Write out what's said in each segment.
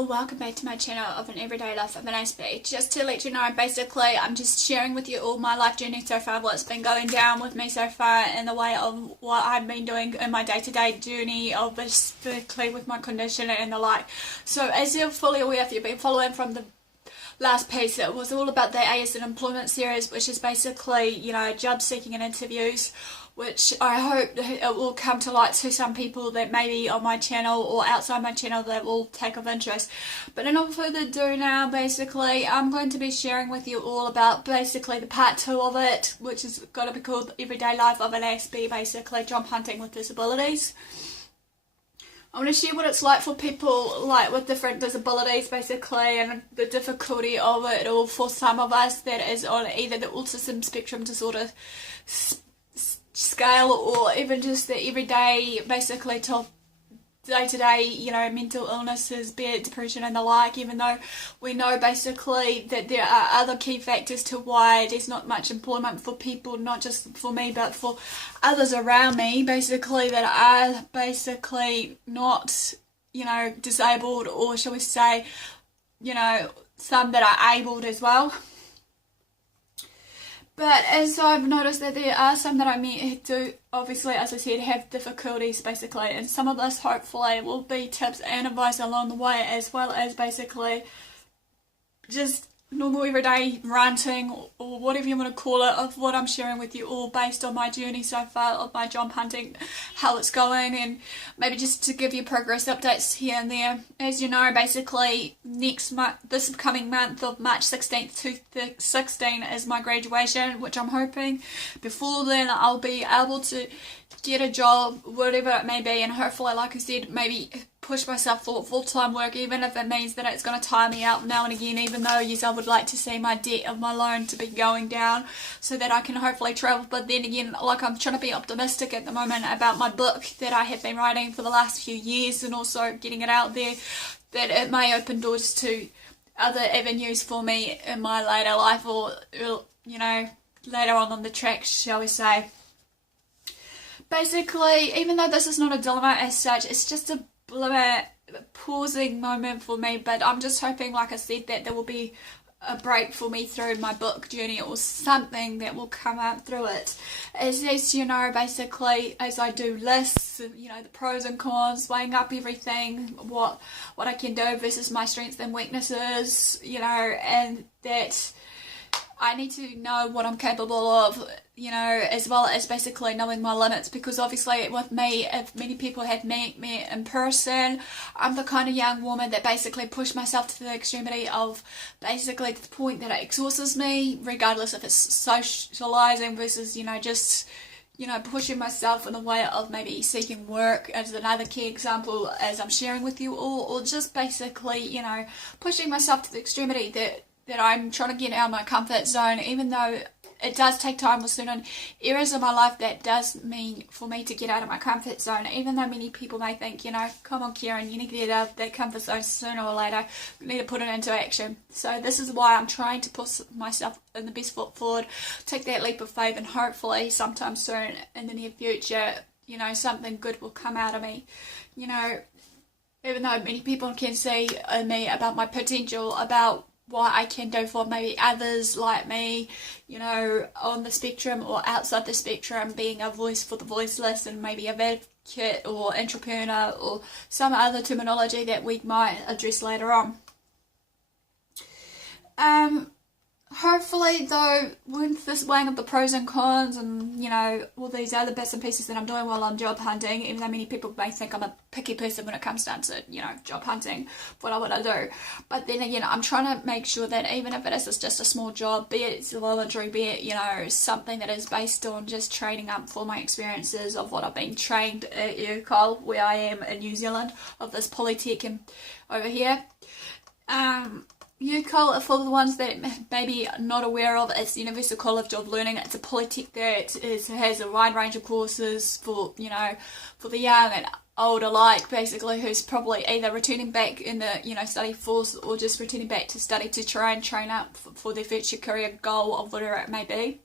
all, welcome back to my channel of an everyday life of an Aspie. Just to let you know, basically I'm just sharing with you all my life journey so far, what's been going down with me so far in the way of what I've been doing in my day-to-day journey, obviously with my condition and the like. So as you're fully aware, if you've been following from the last piece, it was all about the AS and employment series, which is basically, you know, job seeking and interviews, which I hope it will come to light to some people that may be on my channel or outside my channel that will take of interest. But enough further ado now, basically I'm going to be sharing with you all about basically the part 2 of it, which is going to be called Everyday Life of an Aspie, basically job hunting with disabilities. I want to share what it's like for people like with different disabilities basically, and the difficulty of it all for some of us that is on either the autism spectrum disorder scale or even just the everyday basically to day-to-day, you know, mental illnesses, be it depression and the like, even though we know basically that there are other key factors to why there's not much employment for people, not just for me but for others around me basically that are basically not, you know, disabled, or shall we say, you know, some that are abled as well. But as I've noticed that there are some that I meet who do, obviously, as I said, have difficulties basically, and some of this hopefully will be tips and advice along the way, as well as basically just normal everyday ranting or whatever you want to call it of what I'm sharing with you all based on my journey so far of my job hunting, how it's going, and maybe just to give you progress updates here and there. As you know, basically next month, this coming month of March 16th to 16 is my graduation, which I'm hoping before then I'll be able to get a job, whatever it may be, and hopefully, like I said, maybe push myself for full-time work, even if it means that it's going to tire me out now and again, even though yes, I would like to see my debt of my loan to be going down so that I can hopefully travel. But then again, like, I'm trying to be optimistic at the moment about my book that I have been writing for the last few years, and also getting it out there, that it may open doors to other avenues for me in my later life, or, you know, later on the track, shall we say. Basically, even though this is not a dilemma as such, it's just a pausing moment for me, but I'm just hoping, like I said, that there will be a break for me through my book journey or something that will come up through it. As you know, basically, as I do lists, you know, the pros and cons, weighing up everything, what I can do versus my strengths and weaknesses, you know, and that I need to know what I'm capable of, you know, as well as basically knowing my limits, because obviously with me, if many people have met me in person, I'm the kind of young woman that basically pushed myself to the extremity of basically to the point that it exhausts me, regardless if it's socializing versus, you know, just, you know, pushing myself in the way of maybe seeking work as another key example as I'm sharing with you all, or just basically, you know, pushing myself to the extremity that I'm trying to get out of my comfort zone, even though it does take time with certain areas of my life. That does mean for me to get out of my comfort zone, even though many people may think, you know, come on Karen, you need to get out of that comfort zone sooner or later, you need to put it into action. So this is why I'm trying to put myself in the best foot forward, take that leap of faith, and hopefully sometime soon in the near future, you know, something good will come out of me. You know, even though many people can see in me about my potential, about what I can do for maybe others like me, you know, on the spectrum or outside the spectrum, being a voice for the voiceless, and maybe a advocate or entrepreneur or some other terminology that we might address later on. Hopefully though, with this weighing of the pros and cons and, you know, all these other bits and pieces that I'm doing while I'm job hunting, even though many people may think I'm a picky person when it comes down to, you know, job hunting, what I do. But then again, I'm trying to make sure that even if it is just a small job, be it voluntary, be it, you know, something that is based on just training up for my experiences of what I've been trained at UCOL, where I am in New Zealand, of this polytech and over here. UCOL, for the ones that maybe not aware of, it's the Universal College of Learning. It's a polytech that has a wide range of courses for, you know, for the young and old alike, basically, who's probably either returning back in the, you know, study force, or just returning back to study to try and train up for their future career goal of whatever it may be.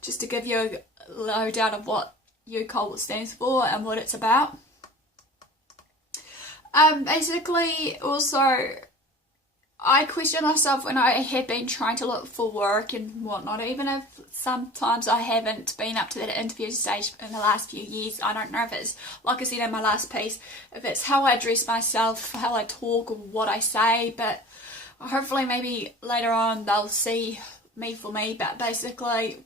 Just to give you a lowdown of what UCOL stands for and what it's about. Basically, also, I question myself when I have been trying to look for work and whatnot, even if sometimes I haven't been up to that interview stage in the last few years. I don't know if it's, like I said in my last piece, if it's how I dress myself, how I talk, or what I say, but hopefully maybe later on they'll see me for me. But basically,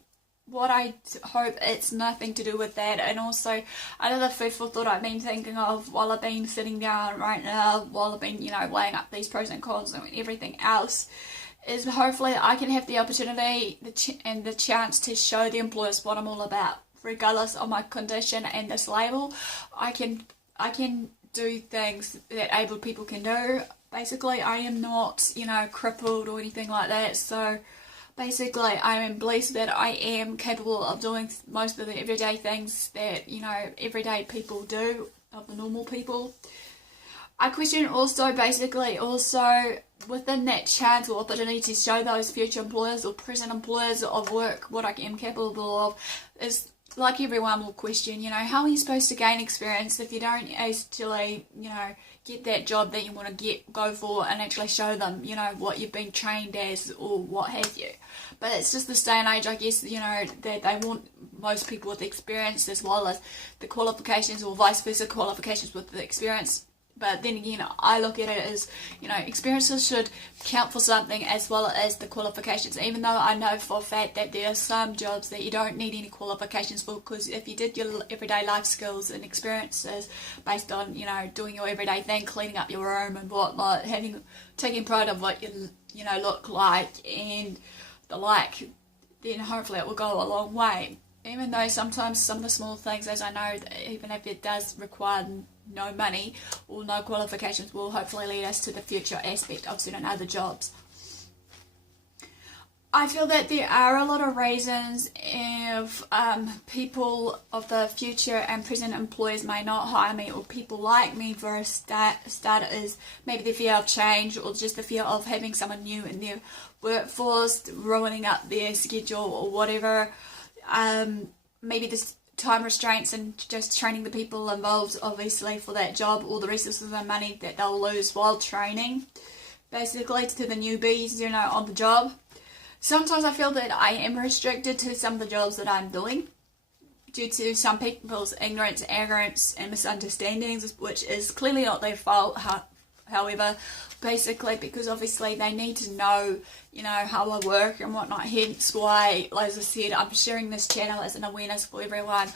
what I hope it's nothing to do with that. And also another food for thought I've been thinking of while I've been sitting down right now, while I've been, weighing up these pros and cons and everything else, is hopefully I can have the opportunity and the chance to show the employers what I'm all about. Regardless of my condition and this label, I can do things that able people can do. Basically, I am not, crippled or anything like that, so basically, I am blessed that I am capable of doing most of the everyday things that, everyday people do, of the normal people. I question also, within that chance or opportunity to show those future employers or present employers of work what I am capable of, is like everyone will question, how are you supposed to gain experience if you don't actually, get that job that you want to go for and actually show them, what you've been trained as or what have you. But it's just this day and age, I guess, that they want most people with experience as well as the qualifications, or vice versa, qualifications with the experience. But then again, I look at it as, experiences should count for something as well as the qualifications, even though I know for a fact that there are some jobs that you don't need any qualifications for, because if you did your everyday life skills and experiences based on, doing your everyday thing, cleaning up your room and whatnot, taking pride of what you, look like and the like, then hopefully it will go a long way. Even though sometimes some of the small things, as I know, even if it does require no money or no qualifications, will hopefully lead us to the future aspect of certain other jobs. I feel that there are a lot of reasons if people of the future and present employers may not hire me, or people like me for a starter, is maybe the fear of change, or just the fear of having someone new in their workforce ruining up their schedule or whatever. Maybe this time restraints and just training the people involved, obviously, for that job, or the resources and money that they'll lose while training, basically, to the newbies, on the job. Sometimes I feel that I am restricted to some of the jobs that I'm doing due to some people's ignorance, arrogance, and misunderstandings, which is clearly not their fault. However, basically, because obviously they need to know, how I work and whatnot. Hence why, as I said, I'm sharing this channel as an awareness for everyone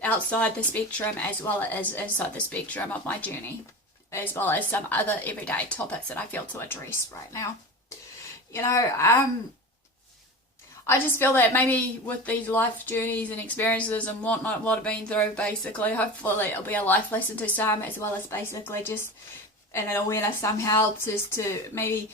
outside the spectrum as well as inside the spectrum of my journey, as well as some other everyday topics that I feel to address right now. I just feel that maybe with these life journeys and experiences and whatnot, what I've been through, basically, hopefully it'll be a life lesson to some, as well as basically just an awareness somehow, just to maybe,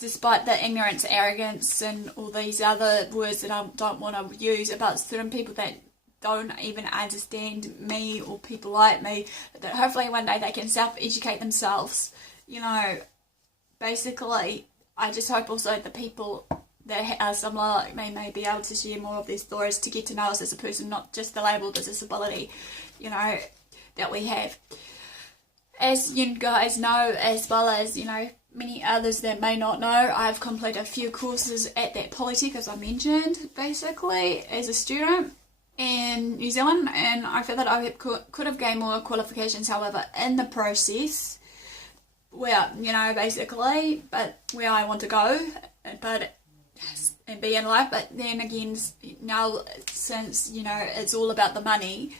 despite the ignorance, arrogance, and all these other words that I don't want to use about certain people that don't even understand me or people like me, that hopefully one day they can self-educate themselves. Basically, I just hope also the people that are similar like me may be able to share more of their stories to get to know us as a person, not just the label, the disability, that we have. As you guys know, as well as, many others that may not know, I've completed a few courses at that Polytech, as I mentioned, basically, as a student in New Zealand, and I feel that I could have gained more qualifications, however, in the process, where, basically, but where I want to go, and be in life. But then again, now, since, it's all about the money,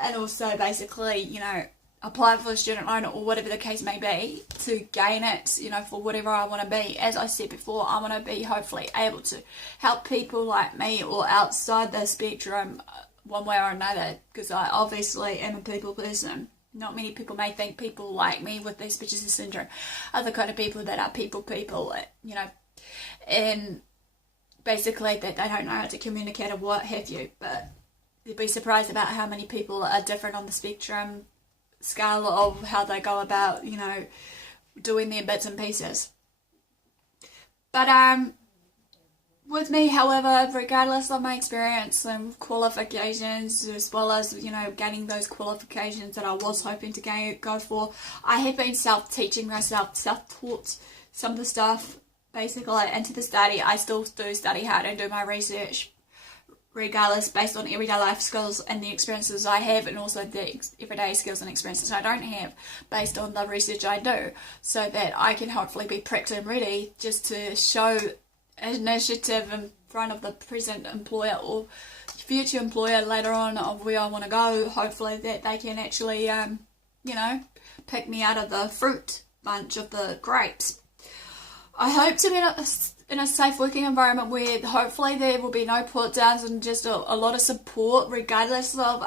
and also basically, apply for a student loan or whatever the case may be to gain it, for whatever I want to be. As I said before, I want to be hopefully able to help people like me or outside the spectrum one way or another, because I obviously am a people person. Not many people may think people like me with Asperger's syndrome are the kind of people that are people, and basically that they don't know how to communicate or what have you. But you'd be surprised about how many people are different on the spectrum scale of how they go about, doing their bits and pieces. But with me, however, regardless of my experience and qualifications, as well as, you know, gaining those qualifications that I was hoping to go for, I have been self-teaching myself, self-taught some of the stuff, basically, and to this day, I still do study hard and do my research, regardless, based on everyday life skills and the experiences I have, and also the everyday skills and experiences I don't have, based on the research I do, so that I can hopefully be prepped and ready just to show initiative in front of the present employer or future employer later on of where I want to go. Hopefully that they can actually, you know, pick me out of the fruit bunch of the grapes. I hope to be in a safe working environment where hopefully there will be no put downs and just a lot of support, regardless of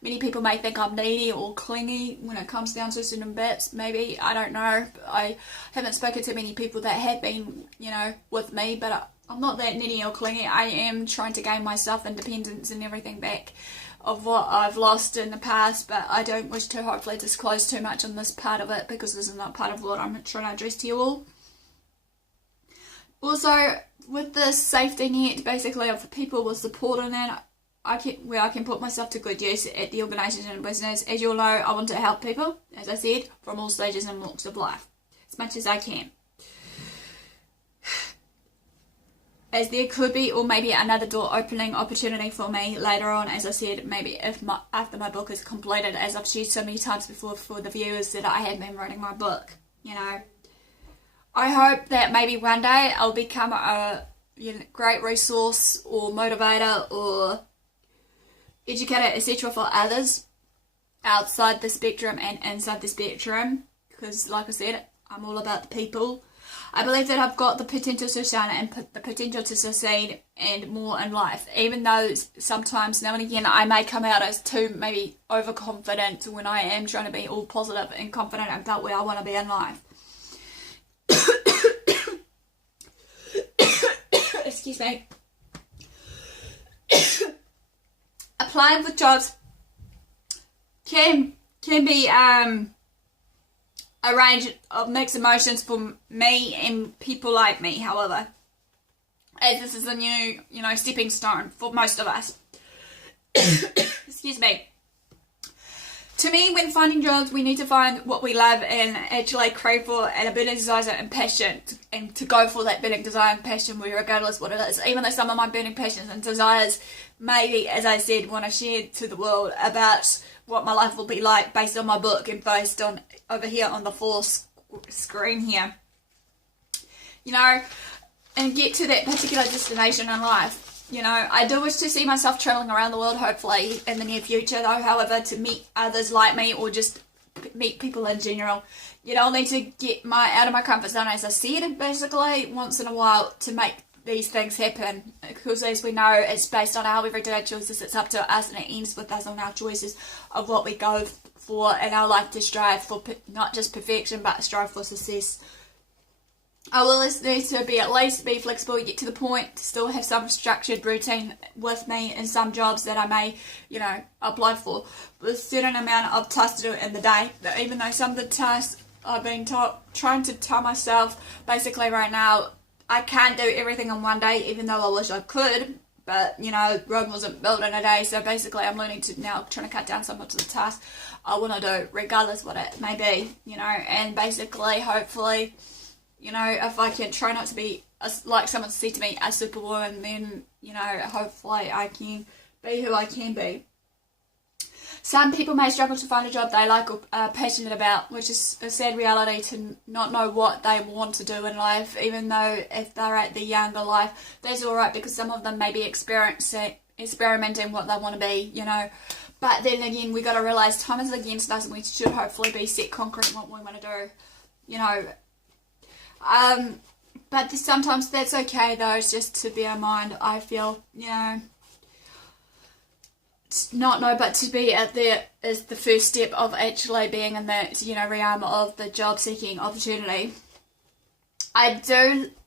many people may think I'm needy or clingy when it comes down to certain bits. Maybe, I don't know. I haven't spoken to many people that have been, you know, with me, but I'm not that needy or clingy. I am trying to gain my self-independence and everything back of what I've lost in the past, but I don't wish to hopefully disclose too much on this part of it, because this is not part of what I'm trying to address to you all. Also, with this safety net, basically, of people with support in that, I can put myself to good use at the organisation and business. As you all know, I want to help people, as I said, from all stages and walks of life, as much as I can. As there could be, or maybe another door opening opportunity for me later on, as I said, maybe after my book is completed, as I've shared so many times before for the viewers that I have been writing my book, you know. I hope that maybe one day I'll become a great resource or motivator or educator, etc. for others outside the spectrum and inside the spectrum, because like I said, I'm all about the people. I believe that I've got the potential to shine and the potential to succeed and more in life, even though sometimes now and again I may come out as too maybe overconfident when I am trying to be all positive and confident about where I want to be in life. Excuse me. Applying for jobs can be a range of mixed emotions for me and people like me, however, as this is a new, stepping stone for most of us. Excuse me. To me, when finding jobs, we need to find what we love and actually crave for, and a burning desire and passion, and to go for that burning desire and passion, regardless what it is. Even though some of my burning passions and desires, maybe, as I said, want to share to the world about what my life will be like based on my book and based on over here on the fourth screen here, and get to that particular destination in life. I do wish to see myself travelling around the world, hopefully, in the near future, though, however, to meet others like me or just meet people in general. I'll need to get out of my comfort zone, as I said, basically, once in a while to make these things happen, because as we know, it's based on our everyday choices. It's up to us, and it ends with us on our choices of what we go for in our life, to strive for not just perfection, but strive for success. I will need to at least be flexible, get to the point, still have some structured routine with me in some jobs that I may, apply for, with a certain amount of tasks to do in the day. But even though some of the tasks I've been trying to tell myself, basically right now, I can't do everything in one day, even though I wish I could. But, Rome wasn't built in a day, so basically I'm learning to now trying to cut down some of the tasks I want to do, regardless what it may be, and basically, hopefully, if I can try not to be, like someone said to me, a superwoman, then, hopefully I can be who I can be. Some people may struggle to find a job they like or are passionate about, which is a sad reality, to not know what they want to do in life, even though if they're at the younger life, that's alright, because some of them may be experimenting what they want to be, But then again, we got to realise time is against us, and we should hopefully be set concrete in what we want to do, But sometimes that's okay, though. It's just to bear in mind, I feel, but to be out there is the first step of actually being in that, realm of the job seeking opportunity. I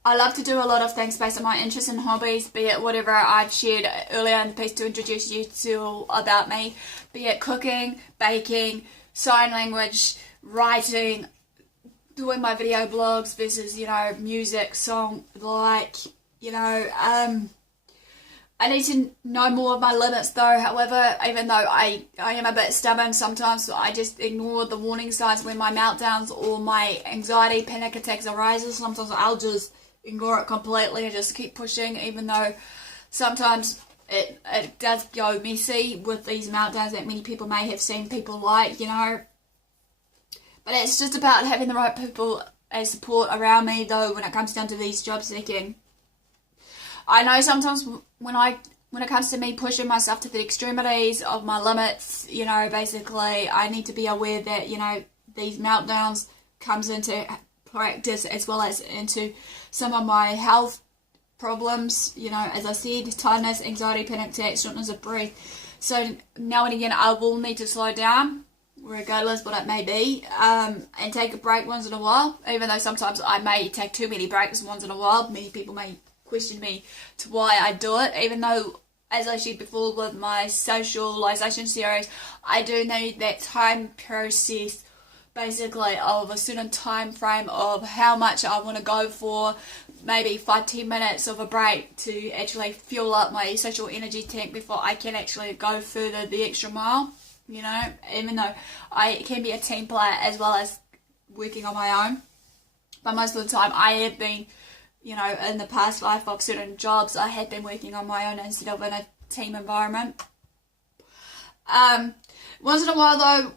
love to do a lot of things based on my interests and hobbies, be it whatever I've shared earlier in the piece to introduce you to about me, be it cooking, baking, sign language, writing, doing my video blogs versus, music, song, you know, I need to know more of my limits though. However, even though I am a bit stubborn sometimes, I just ignore the warning signs when my meltdowns or my anxiety, panic attacks arises. Sometimes I'll just ignore it completely and just keep pushing, even though sometimes it does go messy with these meltdowns that many people may have seen people like, you know. But it's just about having the right people as support around me though when it comes down to these job seeking. I know sometimes when it comes to me pushing myself to the extremities of my limits, you know, basically I need to be aware that, you know, these meltdowns comes into practice as well as into some of my health problems, you know, as I said, tiredness, anxiety, panic attacks, shortness of breath. So now and again I will need to slow down, regardless what it may be, and take a break once in a while, even though sometimes I may take too many breaks once in a while. Many people may question me to why I do it, even though, as I said before with my socialization series, I do need that time process, basically of a certain time frame of how much I want to go for, maybe 5-10 minutes of a break to actually fuel up my social energy tank before I can actually go further the extra mile, you know, even though I can be a team player as well as working on my own. But most of the time I have been, you know, in the past life of certain jobs, I had been working on my own instead of in a team environment. Once in a while though,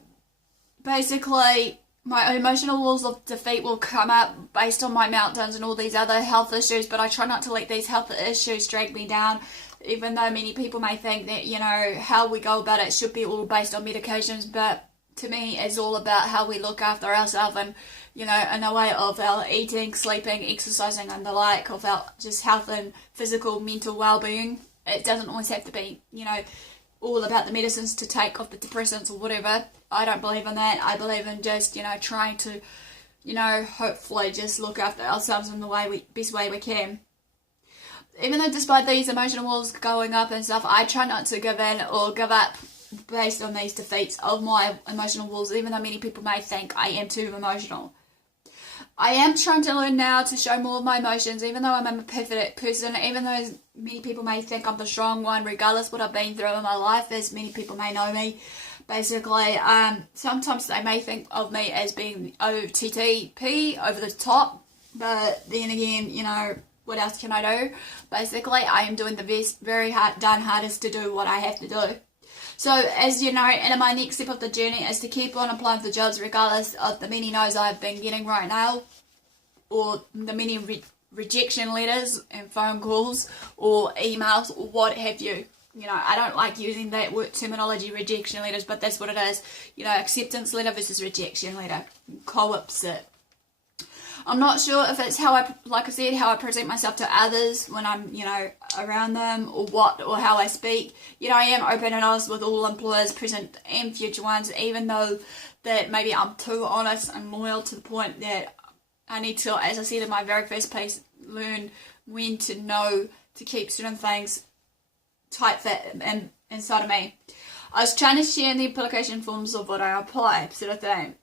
basically my emotional walls of defeat will come up based on my meltdowns and all these other health issues, but I try not to let these health issues drag me down, even though many people may think that, you know, how we go about it should be all based on medications, but to me it's all about how we look after ourselves and, you know, in a way of our eating, sleeping, exercising and the like, of our just health and physical, mental well-being. It doesn't always have to be, you know, all about the medicines to take off the depressants or whatever. I don't believe in that. I believe in just, you know, trying to, you know, hopefully just look after ourselves in the best way we can. Even though despite these emotional walls going up and stuff, I try not to give in or give up based on these defeats of my emotional walls, even though many people may think I am too emotional. I am trying to learn now to show more of my emotions, even though I'm a perfect person, even though many people may think I'm the strong one, regardless what I've been through in my life, as many people may know me. Basically, sometimes they may think of me as being OTTP, over the top, but then again, you know, what else can I do? Basically, I am doing the best, hardest to do what I have to do. So, as you know, and my next step of the journey is to keep on applying for jobs regardless of the many no's I've been getting right now, or the many rejection letters and phone calls or emails or what have you. You know, I don't like using that word terminology, rejection letters, but that's what it is. You know, acceptance letter versus rejection letter. Co-opposite. I'm not sure if it's how I said, how I present myself to others when I'm, you know, around them, or how I speak. You know, I am open and honest with all employers, present and future ones, even though that maybe I'm too honest and loyal to the point that I need to, as I said in my very first piece, learn when to know to keep certain things tight-fit and inside of me. I was trying to share in the application forms of what I apply, sort of thing,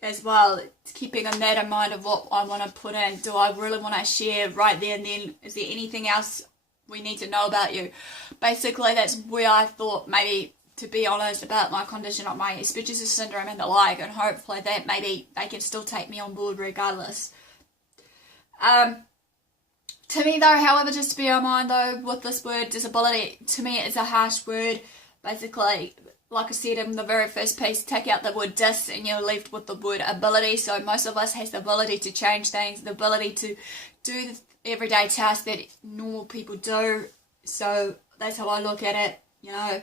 as well, keeping that in mind of what I want to put in. Do I really want to share right there and then? Is there anything else we need to know about you? Basically, that's where I thought maybe to be honest about my condition of my Asperger's syndrome and the like, and hopefully that maybe they can still take me on board regardless. To me though, however, just to be in mind though, with this word disability, to me it's a harsh word. Basically, like I said in the very first piece, take out the word dis and you're left with the word ability. So most of us has the ability to change things, the ability to do the everyday tasks that normal people do. So that's how I look at it, you know.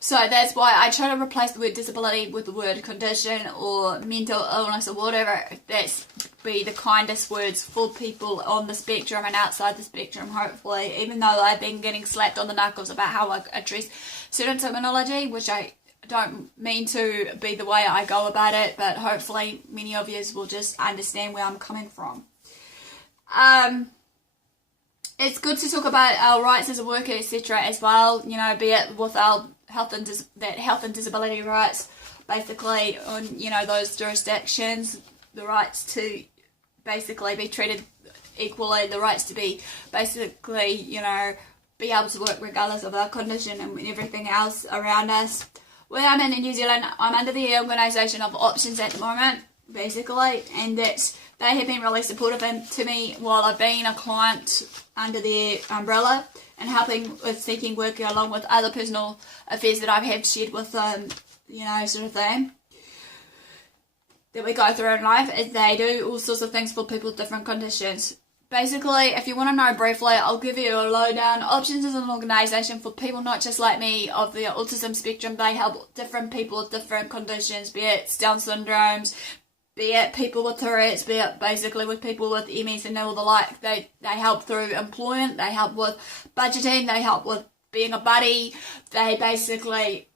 So that's why I try to replace the word disability with the word condition or mental illness or whatever. That's be the kindest words for people on the spectrum and outside the spectrum, hopefully. Even though I've been getting slapped on the knuckles about how I address certain terminology, which I don't mean to be the way I go about it, but hopefully many of you will just understand where I'm coming from. It's good to talk about our rights as a worker, etc. as well, you know, be it with our health and disability rights, basically on, you know, those jurisdictions, the rights to basically be treated equally the rights to be basically, you know, be able to work regardless of our condition and everything else around us. Where I'm in New Zealand, I'm under the organisation of Options at the moment, basically, and that they have been really supportive to me while I've been a client under their umbrella and helping with seeking work along with other personal affairs that I've had shared with them, you know, sort of thing that we go through in life. Is they do all sorts of things for people with different conditions. Basically, if you want to know briefly, I'll give you a lowdown. Options is an organisation for people not just like me of the autism spectrum. They help different people with different conditions, be it Down syndromes, be it people with Tourette's, be it basically with people with MS and all the like. They help through employment, they help with budgeting, they help with being a buddy, they basically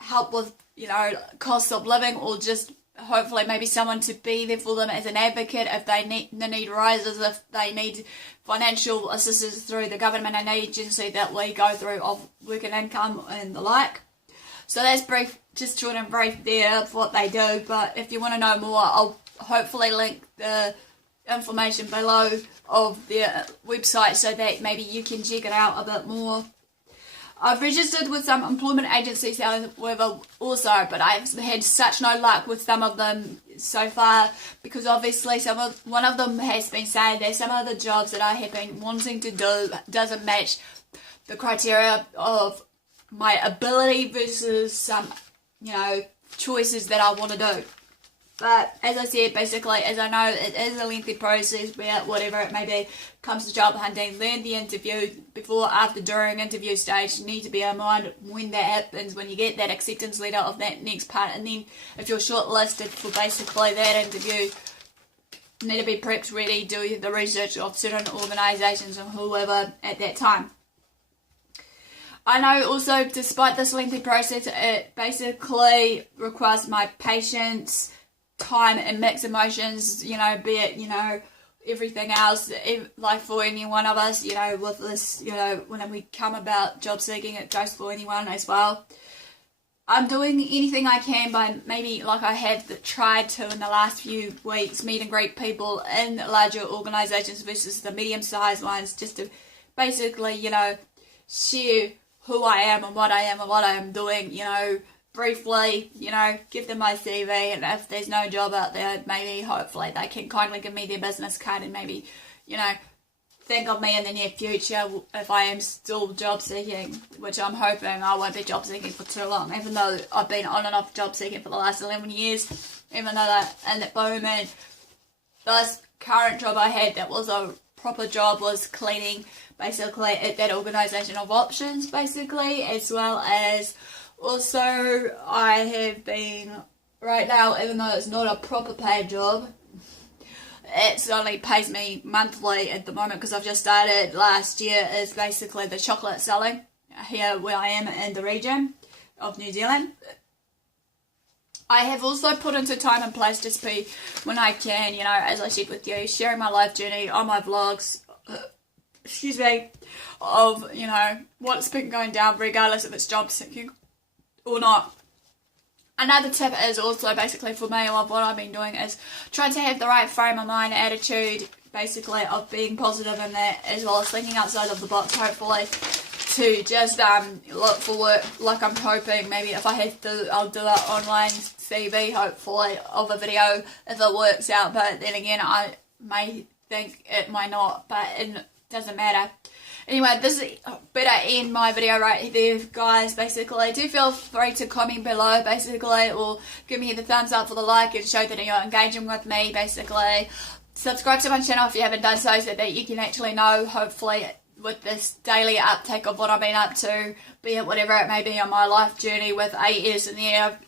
help with, you know, cost of living, or just hopefully maybe someone to be there for them as an advocate if they need, the need rises, if they need financial assistance through the government and agency that we go through of work and income and the like. So that's brief, just short and brief there of what they do, but if you want to know more, I'll hopefully link the information below of their website so that maybe you can check it out a bit more. I've registered with some employment agencies, however, also, but I've had such no luck with some of them so far, because obviously one of them has been saying that some of the jobs that I have been wanting to do doesn't match the criteria of my ability versus some, you know, choices that I want to do. But as I said, basically, as I know, it is a lengthy process, whatever it may be, comes to job hunting, learn the interview, before, after, during interview stage, you need to be in mind when that happens, when you get that acceptance letter of that next part, and then if you're shortlisted for basically that interview, you need to be prepped, ready, do the research of certain organisations and whoever at that time. I know also, despite this lengthy process, it basically requires my patience, time and mixed emotions, you know, be it, you know, everything else, like for any one of us, you know, with this, you know, when we come about job seeking, it goes for anyone as well. I'm doing anything I can by maybe, like I have tried to in the last few weeks, meet and greet people in larger organisations versus the medium-sized ones, just to basically, you know, share who I am and what I am doing, you know, briefly, you know, give them my CV, and if there's no job out there, maybe, hopefully, they can kindly give me their business card and maybe, you know, think of me in the near future if I am still job seeking, which I'm hoping I won't be job seeking for too long, even though I've been on and off job seeking for the last 11 years, even though that, and at the moment, this current job I had that was a proper job was cleaning, basically, at that organisation of Options, basically, as well as also I have been, right now, even though it's not a proper paid job, it only pays me monthly at the moment because I've just started last year, is basically the chocolate selling here where I am in the region of New Zealand. I have also put into time and place just be when I can, you know, as I shared with you, sharing my life journey on my vlogs, excuse me, of, you know, what's been going down regardless if it's job seeking or not. Another tip is also basically for me of what I've been doing is trying to have the right frame of mind, attitude, basically of being positive in that, as well as thinking outside of the box, hopefully, to just look for work, like I'm hoping maybe if I have to, I'll do an online CV, hopefully, of a video if it works out, but then again, I may think it might not, but it doesn't matter. Anyway, this is better end my video right there, guys. Basically, do feel free to comment below, basically, or give me the thumbs up for the like and show that you're engaging with me, basically. Subscribe to my channel if you haven't done so that you can actually know, hopefully, with this daily uptake of what I've been up to, be it whatever it may be on my life journey with AS and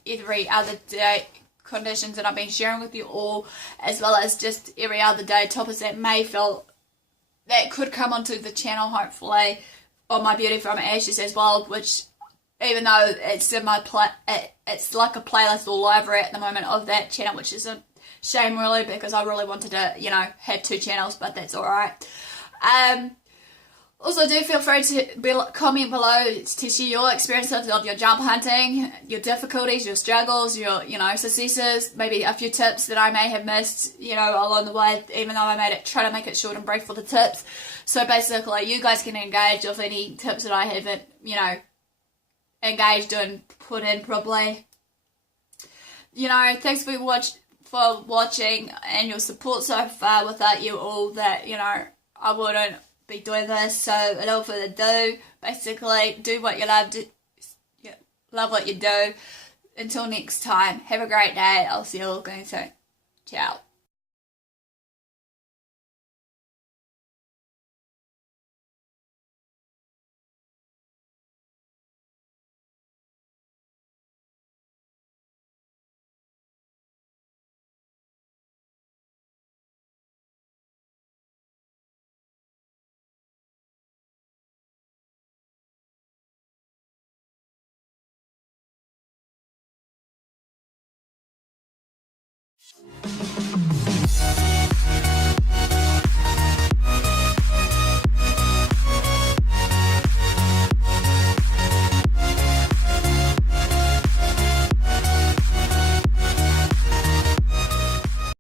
every other day conditions that I've been sharing with you all, as well as just every other day topics that may feel that could come onto the channel, hopefully, on my Beauty from Ashes as well, which, even though it's in my it's like a playlist or library at the moment of that channel, which is a shame really, because I really wanted to, you know, have two channels, but that's alright. Also, do feel free to comment below to share your experiences of your jump hunting, your difficulties, your struggles, your, successes, maybe a few tips that I may have missed, along the way, even though I try to make it short and brief for the tips. So basically, you guys can engage with any tips that I haven't, engaged in, put in properly. Thanks for watching and your support so far. Without you all, that, I wouldn't be doing this. So without further ado, basically do what you love, love what you do. Until next time, have a great day. I'll see you all again soon. Ciao.